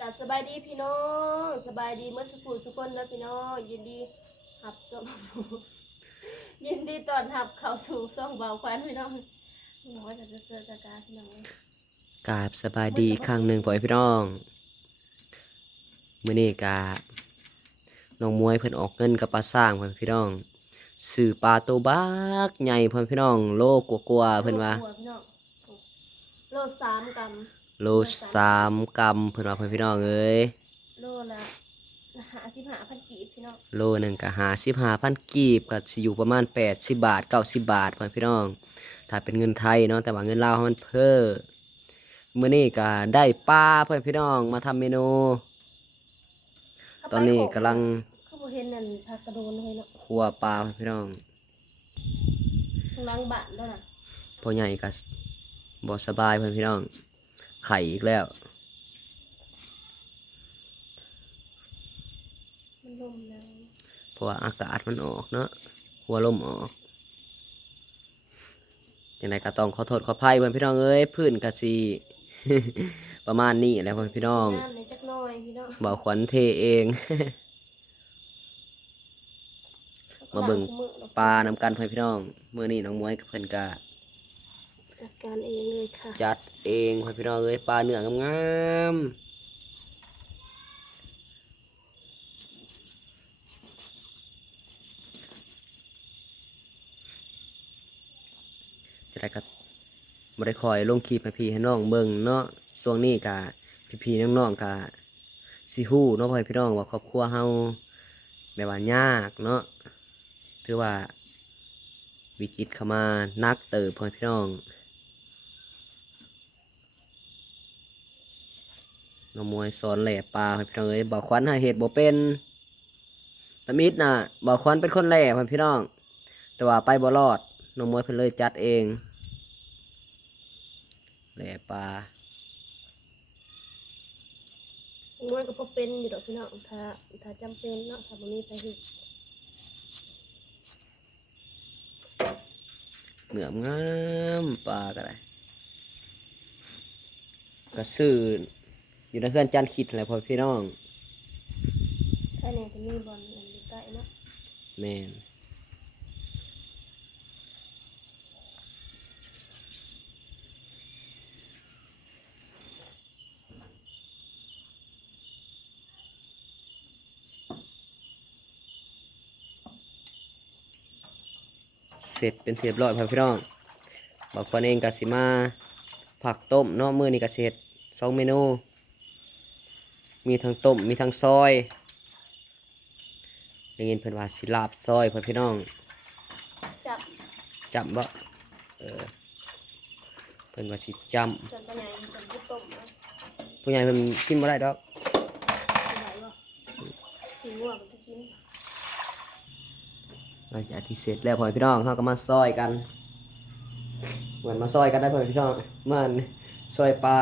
กับสบายดีพี่น้องสบายดีเมื่อสักครู่ทุกคนนะพี่น้องยินดีหับสมยินดีตอนหับเข้าสู่ช่องเบาควันพี่น้องน้อยจะเจอเจอการพี่น้องกราบสบายดีอีกครั้งหนึ่งพ่อให้พี่น้องมื้อนี้กาน้องมวยเพิ่นออกเงินกับปลาสร้างพ่อให้พี่น้องซื้อปลาตัวบักใหญ่พ่อให้พี่น้อง โลกว่าๆเพิ่นว่าโลพี่น้องโลสามกรัม โลสามกรัมเพิ่นว่าพ่อให้พี่น้องเอ้ยโลละหาสิบหาพันกีบพี่น้องโลหนึงก็หา15,000กีบก็สิอยู่ประมาณ80บาท90บาทพ่อให้พี่น้อง ถ้าเป็นเงินไทยเนาะแต่ว่าเงินลาวมันเพ้อมื้อนี้ก็ได้ปลาพ่อให้พี่น้องมาทำเมนู ตอนนี้กำลังเขาบอกเห็นนั่นผักกระโดนเลยเนาะคั่วปลาพ่อให้พี่น้องข้างหล่างบ้านแล้วน่ะพ่อใหญ่ก็บอสบายเพื่อนพี่น้อง ไข่อีกแล้ว มันลมแรงเพราะว่าอากาศมันออกเนาะหัวลมออกยังไงก็ต้องขอโทษขออภัยเพื่อนพี่น้องเอ้ยพื้นกะสีประมาณนี้แหล้วเพื่อนพี่น้องน้ำในจักหน้อยพี่น้องบ่าวขวัญเทเอง มาเบิ่ง ปลานำกันเพื่อนพี่น้องเมื่อนี้น้องมวยกับเพื่อนกะ จัดการเองเลยค่ะ จัดเองพ่อพี่น้องเอ้ยปลาเนื้องามๆจะได้ก็บ่ได้คอยลงคลิปให้พี่ให้น้องเบิ่งเนาะช่วงนี้กะพี่ๆน้องๆกะสิฮู้เนาะพ่อพี่น้องว่าครอบครัวเฮาแบบว่ายากเนาะถือว่าวิกฤตเข้ามานักเติบพ่อพี่น้อง น้องมวยสอนแหล่ปลาให้พี่น้องเอ้ยบ่าวควันหาเห็ดบ่เป็นตะมิดน่ะบ่าวควันเป็นคนแหล่ให้พี่น้อง แต่ว่าไปบ่รอดน้องมวยเพิ่นเลยจัดเองแหล่ปลานวดก็พอเป็นอยู่ดอกพี่น้องถ้าถ้าจำเป็นเนาะถ้าบ่มีไปเฮ็ดเหนือมงามปลาก็ได้ก็ซื้อ อยู่ในเครื่องจานคิดแหละพ่อพี่น้องถ้าเนี่ยจะมีบอลอันอยู่ใกล้เนาะแม่นเสร็จเป็นเรียบร้อยพ่อพี่น้องบอกคนเองกสิมาผักต้มเนาะมื้อนี้ก็สิเสร็จสองเมนู มีทั้งต้มมีทั้งซอยได้ยินเพิ่นว่าสิลาบซอยพ่อพี่น้องจับจำบ่เออเพิ่นว่าสิจจนตัวใหญ่จนพุต้มนะำผู้ใหญ่เพิ่นกินบ่ได้ดอกไหวบ่สีม่วงมันจะกินหลังจากที่เสร็จแล้วพ่อพี่น้องเฮาก็มาซอยกัน เหมือนมาซอยกันได้พ่อพี่น้องมันซอยปลา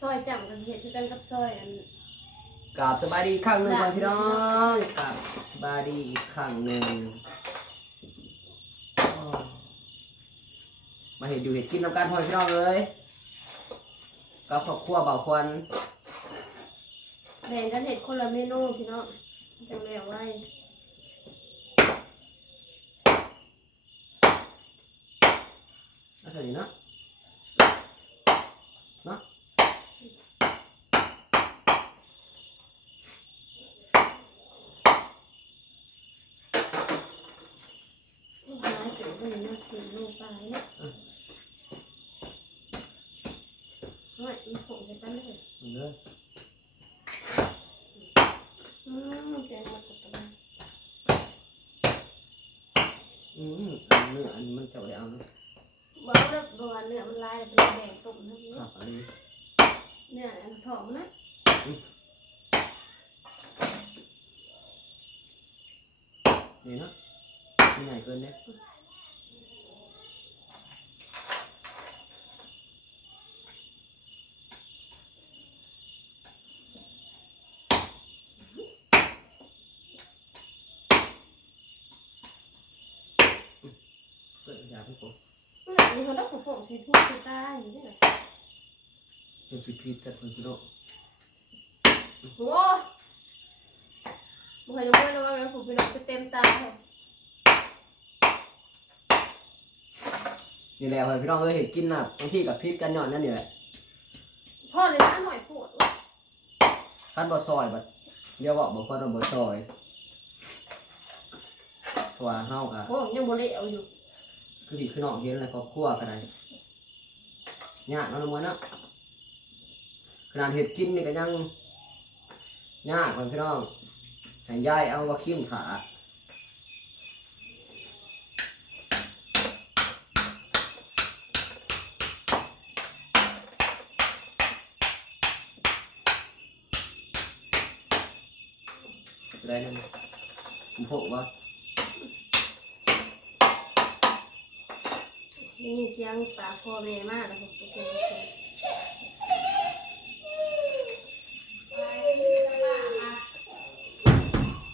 ซอยจับกันเห็ดคือกันกับซอยอันกราบสบายดีอีกครั้งหนึ่งพ่อพี่น้องกราบสบายดีอีกครั้งหนึ่งอ้อมาเห็นอยู่เห็นกินน้ำกันพ่อพี่น้องเลยกับครอบครัวเบาควันแบ่งกันเห็ดคนละเมนูพี่น้องจังแล้วไว้เอาเท่านี้เนาะเนาะลูกไม้เกิดขึ้นมาสี่ลูกปลาย เนาะไม่มันผงจะตั้งเลยเอาเลยอืมแกงมาตกกันอืมอันเนื้ออันนี้มันจะเอาได้เอาเนาะ บอกแล้วบอกว่าเนื้อมันลายแล้วเป็นแบ่งต้มทั้งนี้ครับอันนี้เนื้ออันถอมนะนี่เนาะนี่ใหญ่เกินเนี่ยเกิดอยากให้ผมเนื้อ มีคนรักของผมสีทูสีตาอย่างนี้เลยเป็นสิพีจัดคนพี่น้องโอ้บุคคลจะไม่รู้ว่าผมเป็นจะเต็มตาเลยนี่แหละเพื่อนพี่น้องเอ้ยเห็นกินน่ะบางทีกับพิษกันหย้อนนั่นนี่แหละพ่อเลยนะหน่อยปวดคันบ่ซอยบ่เดี๋ยวบอกบ่คนว่าบ่ซอยเพราะว่าเฮาก็โอ้ยังบริเอาอยู่ คือพี่คือน้องเห็นแล้วครอบครัวกันได้ยากเนาะน้องมวยเนาะขนาดเห็ดกินนี่ก็ยังยากเพื่นพี่น้องให้ยายเอาว่าคิมขาได้นั่นผมพกว่า ได้ยินเสียงปากพ่อแม่มากแล้วผมโอเคโอ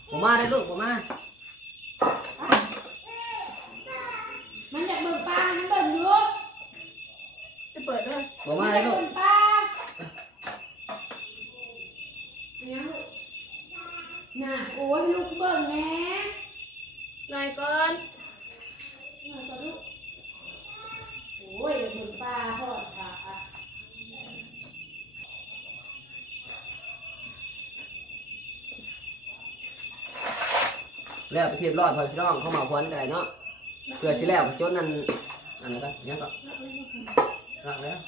ผมมาได้ลูกผมมามันอยากเบิ่งปลามันเบิ่งอยู่จะเปิดด้วยผมมาได้ลูกเบิ่งปลายังน่ะโอ้ยลูกเบิ่งแหน่นายก่อนน่ะก็ลูก โอ้ยอยากเบิ่งปลาทอดปลาแล้วไปเทียบรอดพอพี่น้องเข้ามาพวนกันเนาะเพื่อสิแล้วจนนั่นอันนั้นก็ยังก็รักแล้ว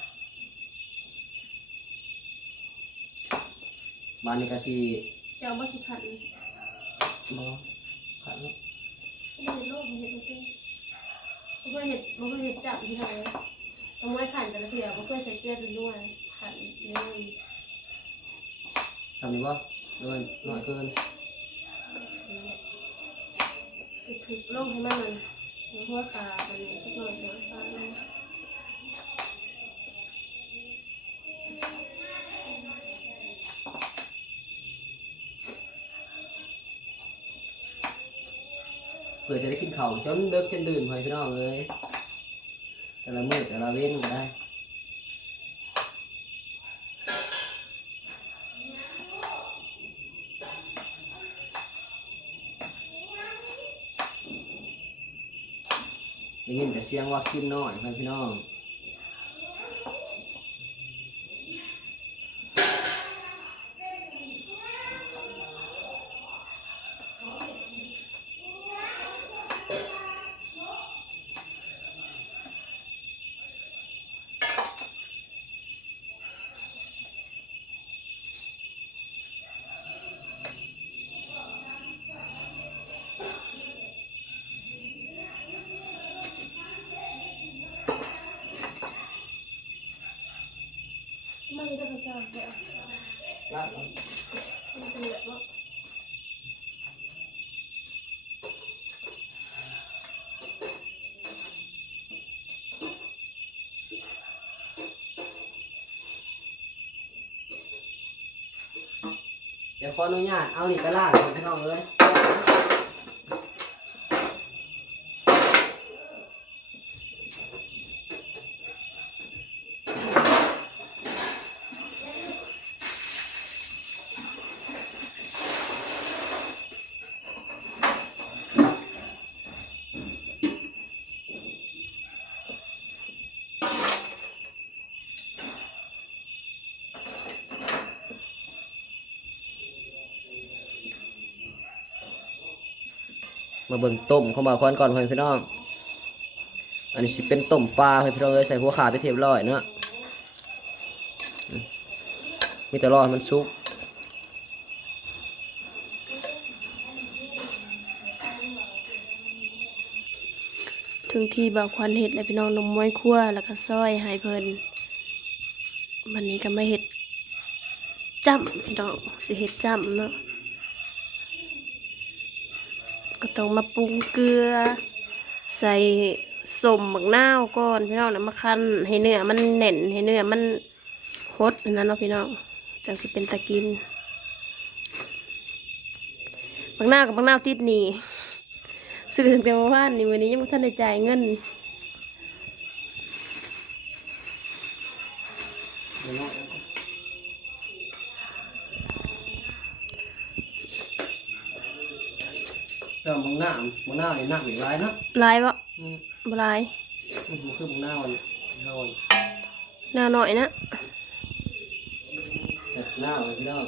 บ้านนี้ก็สิเจ้าบ่สิขันบ่ขันเนาะ บ่เคยเห็นบ่เคยเห็นจับที่ไหนต้องไว้ขันแต่ละเถื่อบ่เคยใส่เกลือเป็นด้วยขันเลยทำนี่บ่โดยน้อยเกินคือโลกให้มันหัวขามันสักหน่อยเถอะตาลง เพื่อจะได้กินเขาจนเดึกจนดื่นไปพี่น้องเลยแต่ละมือแต่ละเว้นก็ได้ได้ยินแต่เสียงว่าคิมน้อยพี่น้อง เดี๋ยวคนง่ายวขออนุญาตเอานี่ไปล่างก่อนพี่น้องเอ้ย มาเบิ่งต้มเข้ามาควันก่อนเพื่อนพี่น้อง อันนี้สิเป็นต้มปลาเพื่อนพี่น้องเอ้ยใส่หัวขาไปเทียบร้อยเนาะมีแต่รอมันสุกถึงที่บ่าวควันเห็ดแล้วพี่น้องนมม้วยคั่วแล้วก็ซอยให้เพลินวันนี้ก็ไมาเห็ดจ้ำพี่น้องสิเห็ดจ้ำเนาะ ก็ต้องมาปรุงเกลือ ใส่สมบักนาวก่อนพี่น้องนะมาคั้นให้เนื้อมันแน่นให้เนื้อมันฮดนนั้นเนาะพี่น้องจังสิเป็นตะกินบักนาวกับบักนาวติดหนีซื้อถึงแต่เมื่านนี่วันนี้ยังไม่ทันได้จ่ายเงิน เดี๋ยวเนาะเริ่มบางห น้าบางหน้าเนี่ยหนักอีกหลายเนาะลายบ่อืมบ่ลายมันคือบางหน้าวันเฮาวันหน้าหน่อยนะแต่หน้าเลยพี่น้อง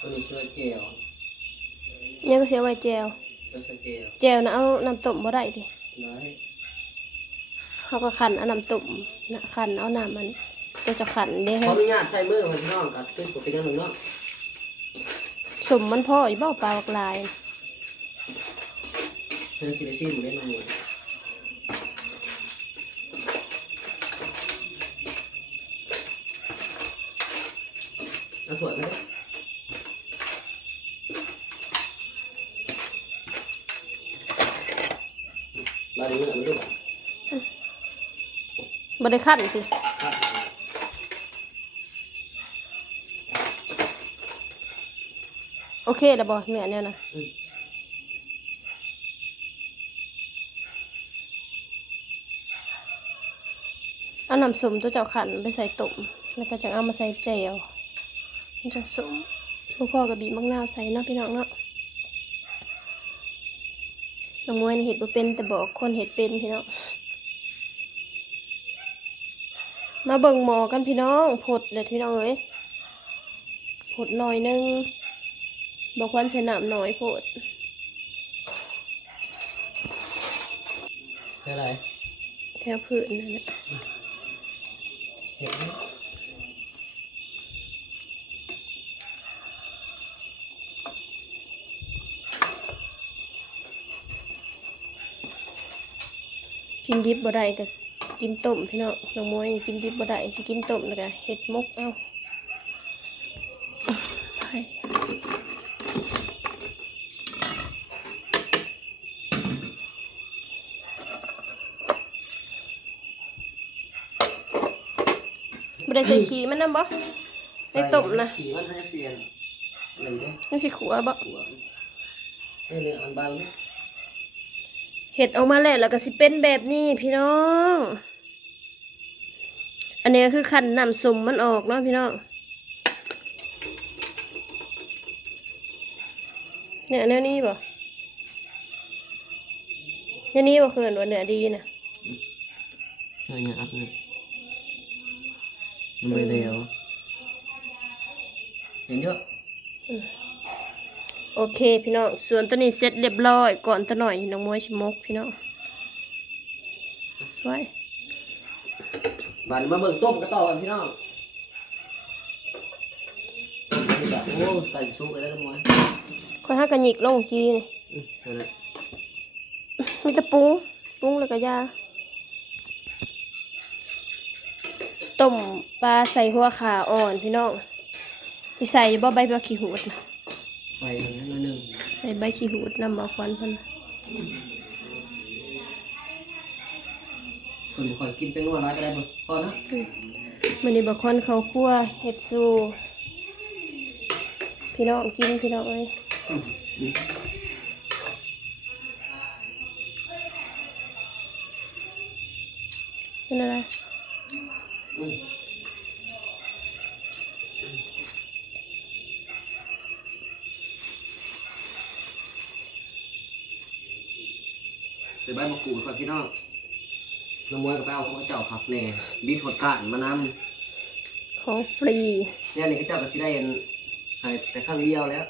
ตัวนี้ช่วยเกลียวยังก็เสียไว้แจวช่วยเกลียวแจวนะเอาน้ำต้มบ่ได้ดิน้อยเขาก็ขันเอาน้ำต้มนะขันเอาน้ำมันก็จะขันเด้ขให้ออนุญาตใส่มือของพี่น้องกับขึ้นกับเป็นยังหนึ่งเนาะสมมันพ่ออีบ่ปลาบักลายเพื่อนซิลิซี่หมูเล่นน้องมือเอาสวยไหมบาดีนี่แหละไม่รู้ป่ะ บ่ได้ขันสิโอเคแล้วบ่แม่เนี่ยนะเอาน้ำสมตัวเจ้าขันไปใส่ต้มแล้วก็จะเอามาใส่แจวมันจะสมลูกพ่อกับบีบมะนาวใส่เนาะพี่น้องเนาะน้องมวยเห็ดบ่เป็นแต่บอกคนเห็ดเป็นพี่น้อง มาเบิ่งหมอกันพี่น้องผดเลยพี่น้องเอ้ยผดหน่อยนึงบอกควันใส่น้ำหน่อยผดคืออะไรแถวพื้นนั่นแหละเห็นไหมกินดิบบ่ได้ก็ กินต้มพี่น้องน้องมวยนี่กินดิบบ่ได้สิกินต้มแล้วก็เห็ดมกเอาไปบ่ได้ใส่ขี้มันนำบ่ในต้มนะขี่มันให้เสียนอะไรเนี่ยมันสิขัวบ่หัวนี่เนื้อมันบางไหมเห็ดออกมาแล้วแล้วก็สิเป็นแบบนี้พี่น้อง อันนี้คือขันน้ำส้มมันออกเนาะพี่น้องเนี่ยแนวนี้บ่แนวนี้บ่เคินว่าเนื้อดีนะเนื้อเนี่ยอัพเนี่ยมันไม่เร็วเห็นเยอะโอเคพี่น้องส่วนตัวนี้เสร็จเรียบร้อย ก่อนตัวหน่อยน้องมวยชิมกพี่น้องไว้ บานมาเบิ่งต้มกันต่อกันพี่น้องนี่แบบโอ้ใส่ซุปอะไรกันมั้ยค่อยห้ากันหยิกลงกีนี่อืมนั่นแหละมีแต่ปรุงปรุงแล้วก็ยาต้มปลาใส่หัวขาอ่อนพี่น้องที่ใส่บ่ใบบักขี้หูดนะใส่หนึ่งหนึ่งใส่ใบขี้หูดนำบ่ควันเพิ่น คนคอยกินเป็นนัวร้ายก็ได้บ่พอนะมันนี้บ่ควันเขาวคั่วเฮ็ดสู่พี่น้องกินพี่น้องเอ้ยอืมอืมเป็นอะไรอืมเดี๋ยวใบมะกรูดก่อนพี่น้อง น้ำมวยกับไปเอาของเจ้าขับแน่บิดหดกานมานำของฟรีเนี่ยนี่ก็เจ้าก็สิได้เห็นให้แต่ข้างเดียวแล้ว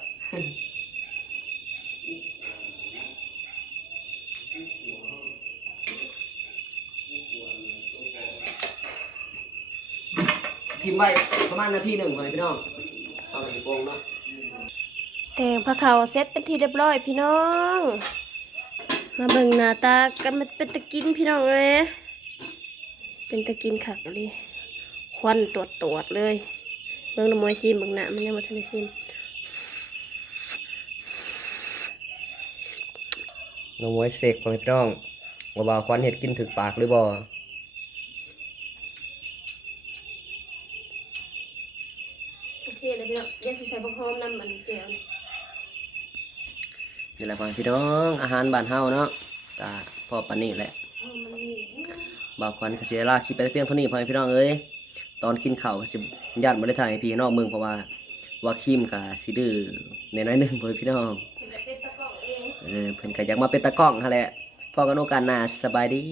ทิมไว้ประมาณนาทีหนึ่งก่อนเลยพี่น้องเอาไปสิโปงเนาะ แต่งผ้าขาวเซ็ตเป็นที่เรียบร้อยพี่น้อง มาเบิ่งหน้าตากันมันเป็นตะกินพี่น้องเอ้ย เป็นตะกินขักเลยควันตรวจตรวจๆเลยเบิ่งน้ำมวยซิมเบิ่งหน้ามันยังมาทันได้ซิมน้องมวยเสกพ่อแม่พี่น้องว่าบ่าวควันเห็ดกินถึกปากหรือบ่โอเคเลยพี่น้องเดี๋ยวสิใส่บักหอมน้ำมันแก้วนี่นี่แหละพ่อแม่พี่น้องอาหารบ้านเฮาเนาะก็พอปานนี้แหละเอามันนี่ บ่าวควันก็สิได้ลาคลิปไปแต่เพียงเท่านี้พ่อแม่พี่น้องเอ้ยตอนกินข้าวก็สิญาติบ่ได้ถ่ายให้พี่น้องเบิ่งเพราะว่าว่าคิมก็สิดื้อในน้อยๆหนึงพ่อแม่พี่น้องมันจะเป็นตะกร้องเองเออเพิ่นก็อยากมาเป็นตากล้องหั่นแหละพอกันโอกาสหน้าสบายดี